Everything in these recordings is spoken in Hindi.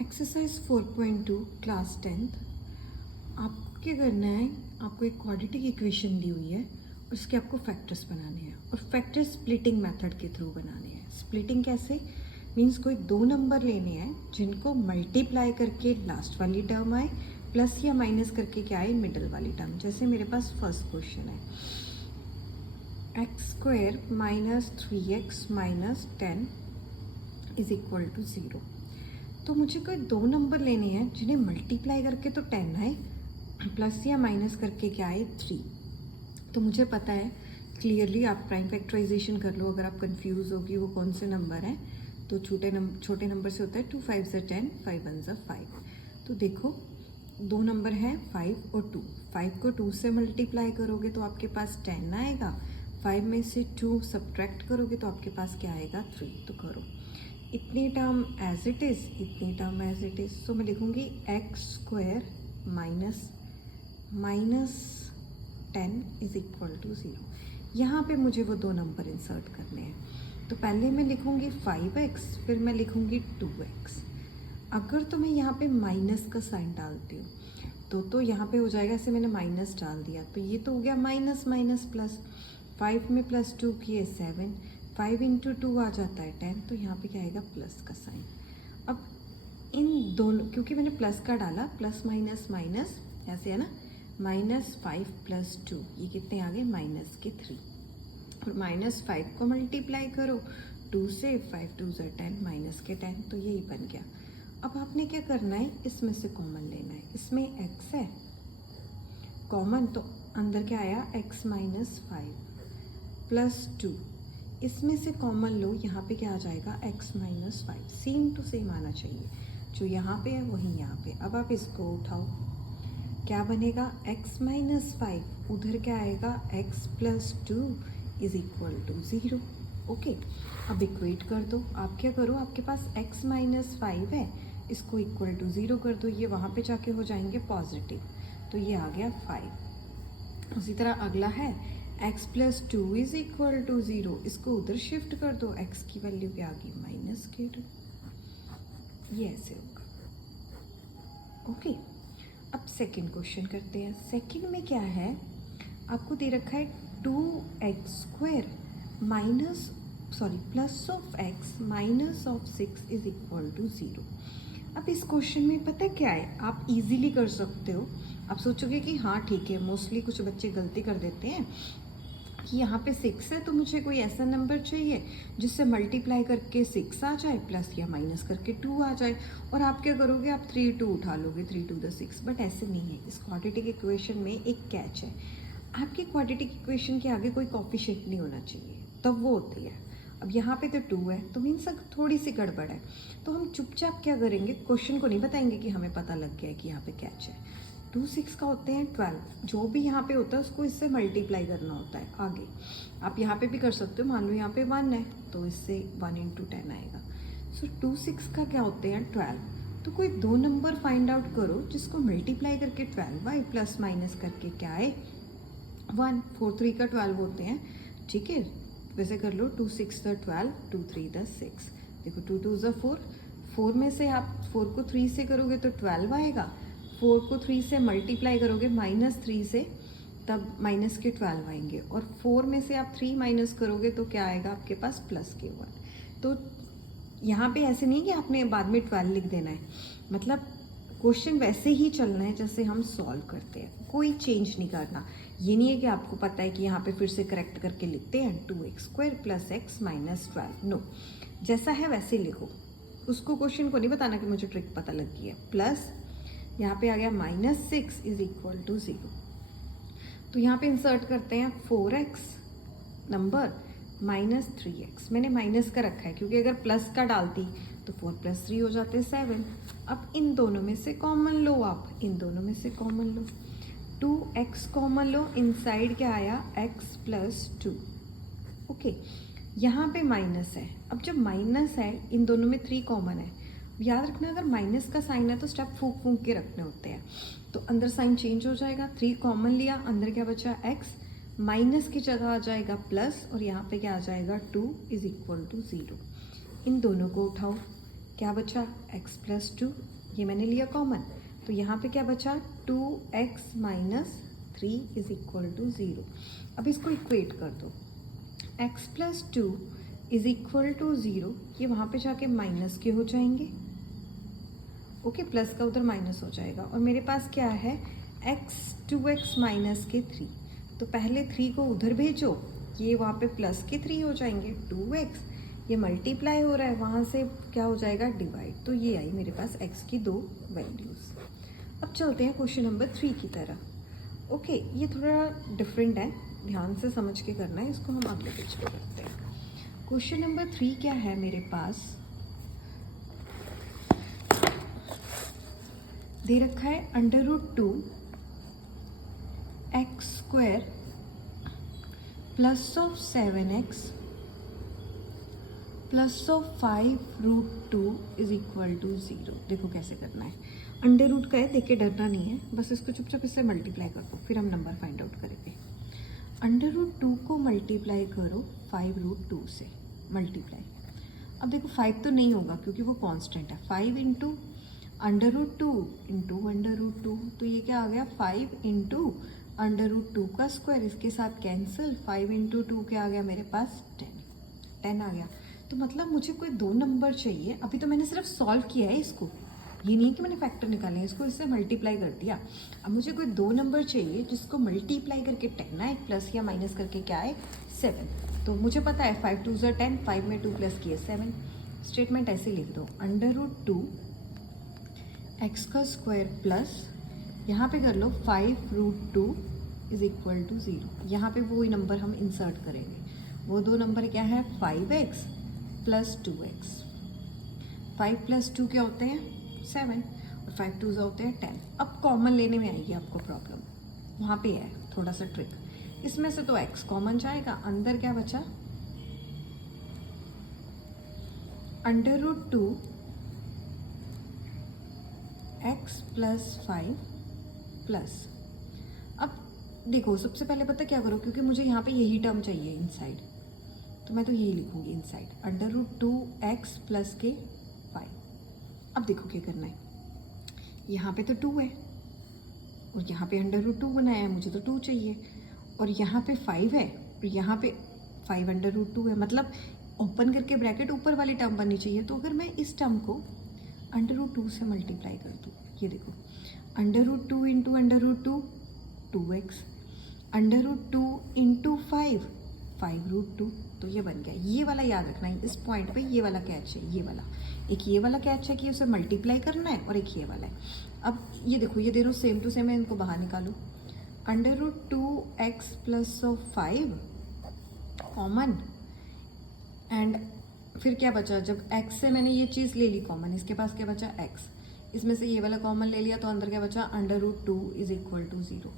Exercise 4.2 class 10th। आपको क्या करना है, आपको एक क्वाड्रेटिक इक्वेशन दी हुई है, उसके आपको फैक्टर्स बनाने हैं और फैक्टर स्प्लिटिंग मेथड के थ्रू बनाने हैं। स्प्लिटिंग कैसे मीन्स कोई दो नंबर लेने हैं जिनको मल्टीप्लाई करके लास्ट वाली टर्म आए प्लस या माइनस करके क्या आए मिडल वाली टर्म। जैसे मेरे पास फर्स्ट क्वेश्चन है x² minus 3x minus 10 is equal to 0। तो मुझे कोई दो नंबर लेने हैं जिन्हें मल्टीप्लाई करके तो 10 आए प्लस या माइनस करके क्या आए 3। तो मुझे पता है क्लियरली, आप प्राइम फैक्टराइजेशन कर लो अगर आप कंफ्यूज हो कि वो कौन से नंबर हैं। तो छोटे नंबर से होता है 2 5 से 10, 5 1 से 5। तो देखो दो नंबर हैं 5 और 2। 5 को 2 से मल्टीप्लाई करोगे तो आपके पास 10 आएगा। 5 में से 2 सब्ट्रैक्ट करोगे तो आपके पास क्या आएगा 3। तो करो इतनी टर्म एज इट इज़, इतनी टर्म एज इट इज़। तो मैं लिखूँगी x² minus 10 is equal to 0। यहाँ पे मुझे वो दो नंबर इंसर्ट करने हैं। तो पहले मैं लिखूँगी 5x, फिर मैं लिखूँगी 2x। अगर तो मैं यहाँ पे माइनस का साइन डालती हूँ तो यहाँ पे हो जाएगा, ऐसे मैंने माइनस डाल दिया तो ये तो हो गया माइनस माइनस प्लस। 5 में प्लस 2 किए 7, 5 इंटू 2 आ जाता है 10। तो यहाँ पे क्या आएगा प्लस का साइन। अब इन दोनों, क्योंकि मैंने प्लस का डाला, प्लस माइनस माइनस ऐसे है ना, -5 प्लस 2 ये कितने आ गए -3। और -5 को मल्टीप्लाई करो 2 से, 5 2 ज़ा 10 -10। तो यही बन गया। अब आपने क्या करना है, इसमें से कॉमन लेना है। इसमें x है कॉमन, तो अंदर क्या आया x माइनस 5 प्लस 2। इसमें से कॉमन लो, यहाँ पे क्या आ जाएगा x minus 5। Same to same आना चाहिए, जो यहाँ पे है वही यहाँ पे। अब आप इसको उठाओ, क्या बनेगा x माइनस 5, उधर क्या आएगा x plus 2 is equal to 0। Okay, अब इक्वेट कर दो। आप क्या करो, आपके पास x माइनस 5 है, इसको इक्वल टू 0 कर दो, ये वहाँ पे जाके हो जाएंगे पॉजिटिव। तो ये आ गया 5। उसी तरह अगला है x plus 2 is equal to 0, इसको उधर शिफ्ट कर दो, x की वैल्यू क्या आ गई -2। ये ऐसे होगा। ओके, अब सेकंड क्वेश्चन करते हैं। सेकंड में क्या है, आपको दे रखा है 2x² plus of x minus of 6 is equal to 0। अब इस क्वेश्चन में पता है क्या है, आप इजीली कर सकते हो। आप सोचोगे कि हाँ ठीक है, मोस्टली कुछ बच्चे गलती कर देते हैं कि यहाँ पे 6 है तो मुझे कोई ऐसा नंबर चाहिए जिससे मल्टीप्लाई करके 6 आ जाए प्लस या माइनस करके 2 आ जाए। और आप क्या करोगे, आप 3 2 उठा लोगे, 3 2 द 6। बट ऐसे नहीं है। इस क्वाड्रेटिक इक्वेशन में एक कैच है, आपकी क्वाड्रेटिक इक्वेशन के आगे कोई कोफिशिएंट नहीं होना चाहिए, तब वो होती है। अब यहाँ पे तो 2 है तो मीन्स थोड़ी सी गड़बड़ है। तो हम चुपचाप क्या करेंगे, क्वेश्चन को नहीं बताएंगे कि हमें पता लग गया है कि यहाँ पे कैच है। 2 6 का होते हैं 12, जो भी यहाँ पे होता है उसको इससे मल्टीप्लाई करना होता है आगे। आप यहाँ पे भी कर सकते हो, मान लो यहाँ पे 1 है तो इससे 1 इंटू 10 आएगा। सो 2 6 का क्या होते हैं 12। तो कोई दो नंबर फाइंड आउट करो जिसको मल्टीप्लाई करके 12 आए प्लस माइनस करके क्या आए 1। 4 3 का 12 होते हैं, ठीक है। वैसे कर लो 2 6 द 12, 2 3 द 6। देखो 2 2 ज़ा 4, 4 में से आप 4 को 3 से करोगे तो 12 आएगा। 4 को 3 से मल्टीप्लाई करोगे -3 से, तब माइनस के 12 आएंगे। और 4 में से आप 3 माइनस करोगे तो क्या आएगा आपके पास प्लस के 1। तो यहाँ पे ऐसे नहीं कि आपने बाद में 12 लिख देना है, मतलब क्वेश्चन वैसे ही चलना है जैसे हम सॉल्व करते हैं, कोई चेंज नहीं करना। ये नहीं है कि आपको पता है कि यहाँ पे फिर से करेक्ट करके लिखते हैं 2x² plus x minus 12। No, जैसा है वैसे लिखो। उसको क्वेश्चन को नहीं बताना कि मुझे ट्रिक पता लग गई है। प्लस यहाँ पे आ गया -6 इज इक्वल टू 0। तो यहाँ पे इंसर्ट करते हैं 4x नंबर -3x। मैंने माइनस का रखा है क्योंकि अगर प्लस का डालती तो 4 + 3 हो जाते 7। अब इन दोनों में से कॉमन लो, आप इन दोनों में से कॉमन लो, 2x कॉमन लो, इनसाइड क्या आया x प्लस 2। ओके, यहाँ पे माइनस है। अब जब माइनस है, इन दोनों में 3 कॉमन है। याद रखना, अगर माइनस का साइन है तो स्टेप फूंक फूंक के रखने होते हैं, तो अंदर साइन चेंज हो जाएगा। 3 कॉमन लिया, अंदर क्या बचा x, माइनस की जगह आ जाएगा प्लस, और यहाँ पे क्या आ जाएगा 2 इज इक्वल टू 0। इन दोनों को उठाओ, क्या बचा x प्लस 2, ये मैंने लिया कॉमन, तो यहाँ पे क्या बचा 2x minus 3 is equal to 0। अब इसको इक्वेट कर दो, x plus 2 is equal to 0, ये वहाँ पे जाके माइनस के हो जाएंगे, ओके, प्लस का उधर माइनस हो जाएगा, और मेरे पास क्या है x 2x माइनस के 3, तो पहले 3 को उधर भेजो, ये वहाँ पे प्लस के 3 हो जाएंगे, 2x, ये मल्टीप्लाई हो रहा है, वहाँ से क्या हो जाएगा डिवाइड, तो ये आई मेरे पास x की 2 वैल्यूज़। अब चलते हैं क्वेश्चन नंबर 3 की तरह। ओके, ये थोड़ा डिफरेंट है, ध्यान से समझ के करना है, इसको हम अगले पेज पे करते हैं। क्वेश्चन नंबर 3 क्या है मेरे पास, दे रखा है √2 x square plus of 7x plus of 5√2 is equal to 0। देखो कैसे करना है, अंडर रूट का है, देख के डरना नहीं है, बस इसको चुपचाप इससे मल्टीप्लाई कर दो, फिर हम नंबर फाइंड आउट करेंगे। √2 को मल्टीप्लाई करो 5√2 से, मल्टीप्लाई। अब देखो 5 तो नहीं होगा क्योंकि वो कांस्टेंट है, 5 इंटू √2 इंटू √2, तो ये क्या आ गया 5 इंटू √2 का स्क्वायर, इसके साथ कैंसिल, 5 इंटू 2 क्या आ गया मेरे पास 10 आ गया। तो मतलब मुझे कोई 2 नंबर चाहिए, अभी तो मैंने सिर्फ सॉल्व किया है इसको, ये नहीं है कि मैंने फैक्टर निकाले हैं, इसको इससे मल्टीप्लाई कर दिया। अब मुझे कोई 2 नंबर चाहिए जिसको मल्टीप्लाई करके 10 आए, प्लस या माइनस करके क्या आए 7। तो मुझे पता है 5 2 ज़ा 10, 5 में 2 प्लस किए 7। स्टेटमेंट ऐसे लिख दो, √2 x का स्क्वायर प्लस, यहाँ पे कर लो 5√2 इज इक्वल टू 0। यहाँ पे वो ही नंबर हम इंसर्ट करेंगे, वो 2 नंबर क्या है 5x प्लस 2x। 5 प्लस 2 क्या होते हैं 7, और 5 2 होते हैं 10। अब कॉमन लेने में आएगी आपको प्रॉब्लम, वहाँ पे है थोड़ा सा ट्रिक, इसमें से तो x कॉमन जाएगा, अंदर क्या बचा √2 x प्लस 5 प्लस। अब देखो सबसे पहले पता क्या करो, क्योंकि मुझे यहाँ पे यही टर्म चाहिए इनसाइड, तो मैं तो यही लिखूंगी इनसाइड, √2 x प्लस के 5। अब देखो क्या करना है, यहाँ पे तो 2 है और यहाँ पे √2 बनाया है, मुझे तो 2 चाहिए, और यहाँ पे 5 है और यहाँ पे 5 √2 है, मतलब ओपन करके ब्रैकेट ऊपर वाली टर्म बननी चाहिए। तो अगर मैं इस टर्म को √2 से मल्टीप्लाई कर दूँ, ये देखो √2 इंटू √2 2x, √2 इंटू 5√2, तो ये बन गया। ये वाला याद रखना है, इस पॉइंट पे ये वाला कैच है, ये वाला एक, ये वाला कैच है कि उसे मल्टीप्लाई करना है, और एक ये वाला है। अब ये देखो ये दोनों सेम टू सेम है, इनको बाहर निकालो, √2 x plus of 5 common, and फिर क्या बचा, जब x से मैंने ये चीज़ ले ली कॉमन, इसके पास क्या बचा x, इसमें से ये वाला कॉमन ले लिया, तो अंदर क्या बचा √2 इज इक्वल टू 0।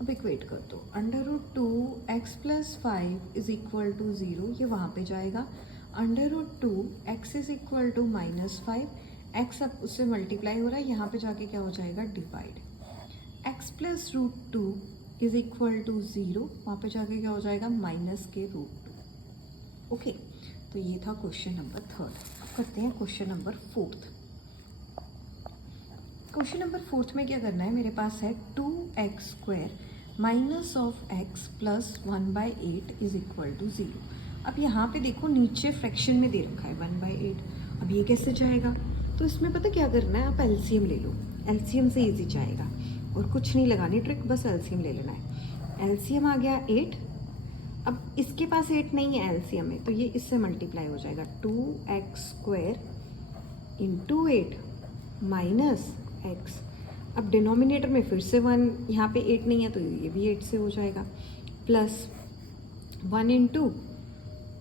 अब इक्वेट कर दो, √2 x plus 5 is equal to 0, ये वहाँ पे जाएगा, √2 x is equal to -5, x अब उससे मल्टीप्लाई हो रहा है, यहाँ पे जाके क्या हो जाएगा divide, x plus √2 is equal to 0, वहाँ पे जाके क्या हो जाएगा -√2। ओके, तो ये था क्वेश्चन नंबर 3। अब करते हैं क्वेश्चन नंबर 4। क्वेश्चन नंबर 4 में क्या करना है, मेरे पास है 2x square minus of x plus 1/8 is equal to 0। अब यहाँ पे देखो नीचे फ्रैक्शन में दे रखा है 1/8, अब ये कैसे जाएगा, तो इसमें पता क्या करना है, आप एलसीएम ले लो, एलसीएम से इजी जाएगा, और कुछ नहीं लगानी ट्रिक, बस एलसीएम ले लेना है। एलसीएम आ गया 8, अब इसके पास 8 नहीं है एलसीएम में, तो ये इससे मल्टीप्लाई हो जाएगा, 2x square into 8 minus x। अब डिनोमिनेटर में फिर से 1, यहाँ पे 8 नहीं है तो ये भी 8 से हो जाएगा, प्लस 1 इंटू,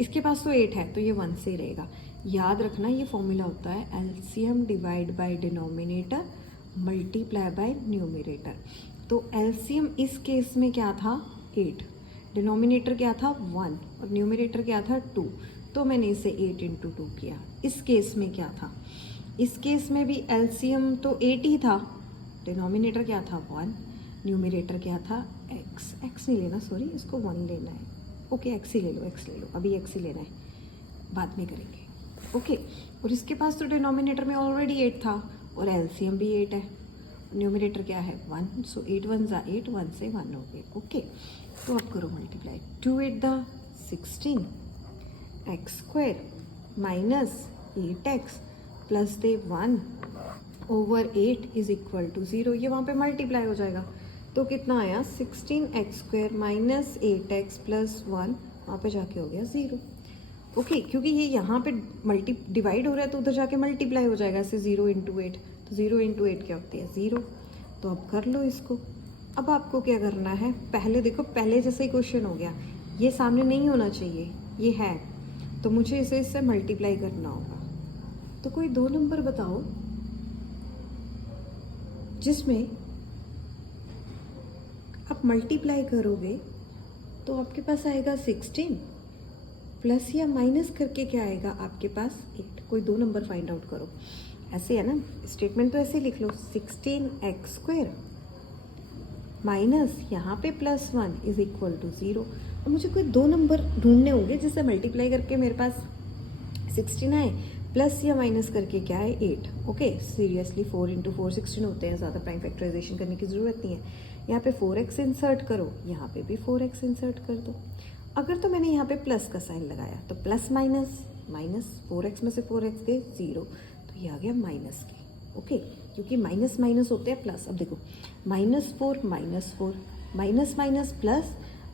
इसके पास तो 8 है तो ये 1 से रहेगा। याद रखना ये फॉर्मूला होता है LCM divide by denominator multiply by numerator. तो एलसीएम इस केस में क्या था 8, डिनोमिनेटर क्या था 1 और न्यूमरेटर क्या था 2, तो मैंने इसे 8 इंटू 2 किया। इस केस में क्या था, इस केस में भी एलसीएम तो 8 ही था, डिनोमिनेटर क्या था 1, न्यूमरेटर क्या था x नहीं लेना, सॉरी इसको 1 लेना है, ओके x ही ले लो, x ले लो, अभी x ही लेना है, बाद में करेंगे। ओके, और इसके पास तो डिनोमिनेटर में ऑलरेडी 8 था और एलसीएम भी 8 है, न्यूमिनेटर क्या है 1, सो 8 1 ज़ा 8, 1 से 1 हो गए। ओके, तो अब करो multiply, 2 8 the 16 x square minus 8x plus दे 1 ओवर 8 इज इक्वल टू 0। ये वहाँ पे मल्टीप्लाई हो जाएगा, तो कितना आया 16x square minus 8x plus 1, वहाँ पे जाके हो गया 0। ओके, क्योंकि ये यहाँ पे मल्टी डिवाइड हो रहा है तो उधर जाके मल्टीप्लाई हो जाएगा ऐसे 0 इंटू 8, तो 0 इंटू 8 क्या होती है 0। तो अब कर लो इसको। अब आपको क्या करना है, पहले देखो पहले जैसा ही क्वेश्चन हो गया, ये सामने नहीं होना चाहिए, ये है, तो मुझे इसे इससे मल्टीप्लाई करना होगा। तो कोई दो नंबर बताओ जिसमें आप मल्टीप्लाई करोगे तो आपके पास आएगा 16 प्लस या माइनस करके क्या आएगा आपके पास 8। कोई दो नंबर फाइंड आउट करो। ऐसे है ना, स्टेटमेंट तो ऐसे ही लिख लो, 16x स्क्वायर माइनस यहाँ पे प्लस 1 इज इक्वल टू 0। और मुझे कोई दो नंबर ढूंढने होंगे जिससे मल्टीप्लाई करके मेरे पास 16 आए, प्लस या माइनस करके क्या है 8। ओके, सीरियसली 4 इंटू 4 16 होते हैं, ज़्यादा प्राइम फैक्टराइजेशन करने की ज़रूरत नहीं है। यहाँ पे 4x इंसर्ट करो, यहाँ पे भी 4x इंसर्ट कर दो। अगर तो मैंने यहाँ पे प्लस का साइन लगाया तो प्लस माइनस माइनस, 4x में से 4x गए 0, तो ये आ गया माइनस के। ओके, क्योंकि माइनस माइनस होते हैं प्लस। अब देखो -4 -4 माइनस माइनस प्लस,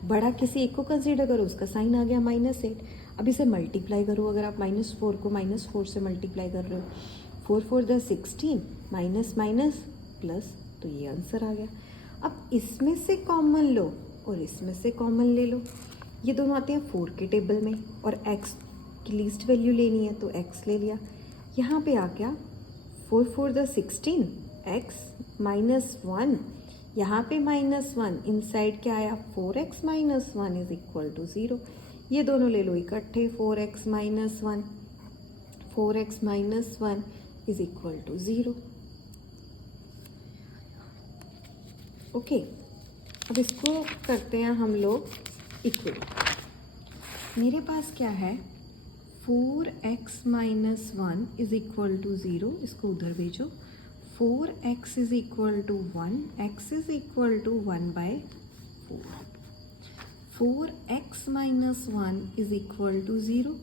बड़ा किसी एक को कंसीडर करो, उसका साइन आ गया -8। अब इसे मल्टीप्लाई करो, अगर आप -4 को -4 से मल्टीप्लाई कर रहे हो, 4 4 द 16 माइनस माइनस प्लस, तो ये आंसर आ गया। अब इसमें से कॉमन लो और इसमें से कॉमन ले लो, ये दोनों आते हैं 4 के टेबल में, और x की लीस्ट वैल्यू लेनी है तो x ले लिया। यहाँ पे आ गया 4 4 द 16 x माइनस 1, यहाँ पे -1, इनसाइड क्या आया 4x minus 1 is equal to 0। ये दोनों ले लो इकट्ठे, 4x minus 1, 4x minus 1 is equal to 0। Okay, अब इसको करते हैं हम लोग इक्वल। मेरे पास क्या है 4x minus 1 is equal to 0, इसको उधर भेजो। 4x is equal to 1, x is equal to 1/4। 4x minus 1 is equal to 0,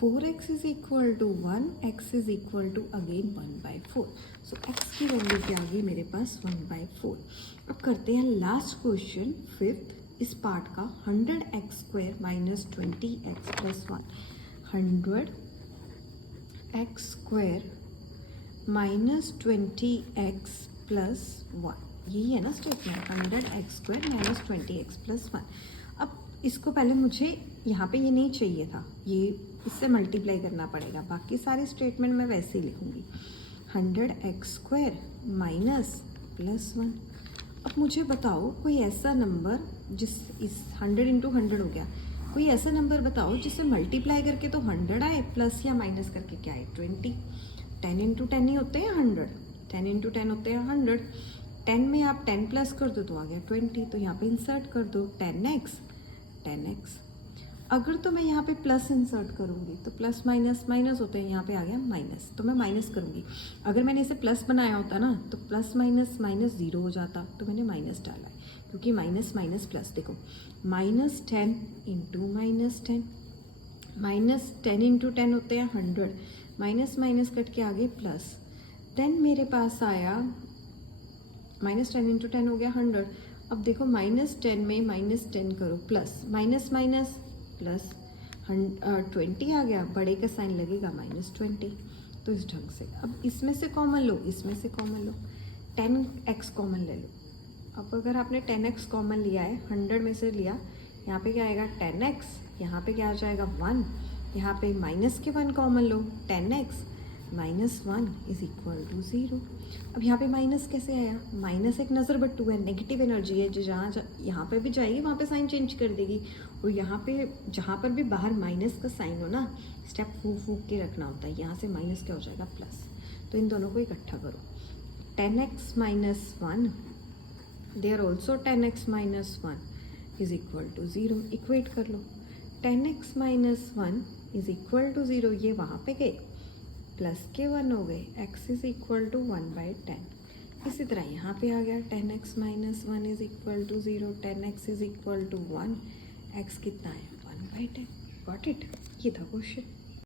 4x is equal to 1, x is equal to again 1/4। So x की वैल्यू क्या आ गई मेरे पास 1/4। अब करते हैं लास्ट क्वेश्चन, फिफ्थ, इस पार्ट का 100x square minus 20x plus 1। 100x square minus 20x plus 1, यही है ना statement, 100x square minus 20x plus 1। अब इसको पहले मुझे यहाँ पे ये नहीं चाहिए था, ये इससे मल्टीप्लाई करना पड़ेगा, बाकी सारे स्टेटमेंट मैं वैसे ही लिखूँगी। 100x square minus plus 1। अब मुझे बताओ कोई ऐसा नंबर जिस, इस 100 इंटू 100 हो गया, कोई ऐसा नंबर बताओ जिससे मल्टीप्लाई करके तो 100 आए, प्लस या माइनस करके क्या आए 20। 10 इंटू 10 ही होते हैं 100, 10 इंटू 10 होते हैं 100। 10 में आप 10 प्लस कर दो तो आ गया 20, तो यहाँ पे इंसर्ट कर दो 10x। अगर तो मैं यहाँ पे प्लस इंसर्ट करूँगी तो प्लस माइनस माइनस होते हैं, यहाँ पे आ गया माइनस, तो मैं माइनस करूँगी। अगर मैंने इसे प्लस बनाया होता ना तो प्लस माइनस माइनस 0 हो जाता, तो मैंने माइनस डाला है, क्योंकि माइनस माइनस प्लस। देखो -10 इंटू -10, -10 इंटू 10 होते हैं 100, माइनस माइनस कट के आगे प्लस 10 मेरे पास आया, -10 इंटू 10 हो गया 100। अब देखो -10 में -10 करो, प्लस माइनस माइनस प्लस 20 आ गया, बड़े का साइन लगेगा -20, तो इस ढंग से। अब इसमें से कॉमन लो, इसमें से कॉमन लो, 10x कॉमन ले लो। अब अगर आपने 10x कॉमन लिया है, 100 में से लिया, यहाँ पे क्या आएगा 10x, यहाँ पे क्या आ जाएगा 1, यहाँ पे माइनस के 1 कॉमन लो, 10x minus 1 is equal to 0। अब यहाँ पे माइनस कैसे आया, माइनस एक नज़र बट्टू है, नेगेटिव एनर्जी है, जो यहाँ पे भी जाएगी वहाँ पे साइन चेंज कर देगी, और यहाँ पे जहाँ पर भी बाहर माइनस का साइन हो ना, स्टेप फूक के रखना होता है, यहाँ से माइनस क्या हो जाएगा प्लस। तो इन दोनों को इकट्ठा करो, 10x minus 1, they are also 10x minus 1 is equal to 0। Equate कर लो, 10x minus 1 is equal to 0, ये वहाँ पे गए, प्लस के 1 हो गए, x इज इक्वल टू 1/10। इसी तरह यहाँ पे आ गया 10x minus 1 is equal to 0, 10x is equal to 1, x कितना है 1/10। गॉट इट, ये था क्वेश्चन।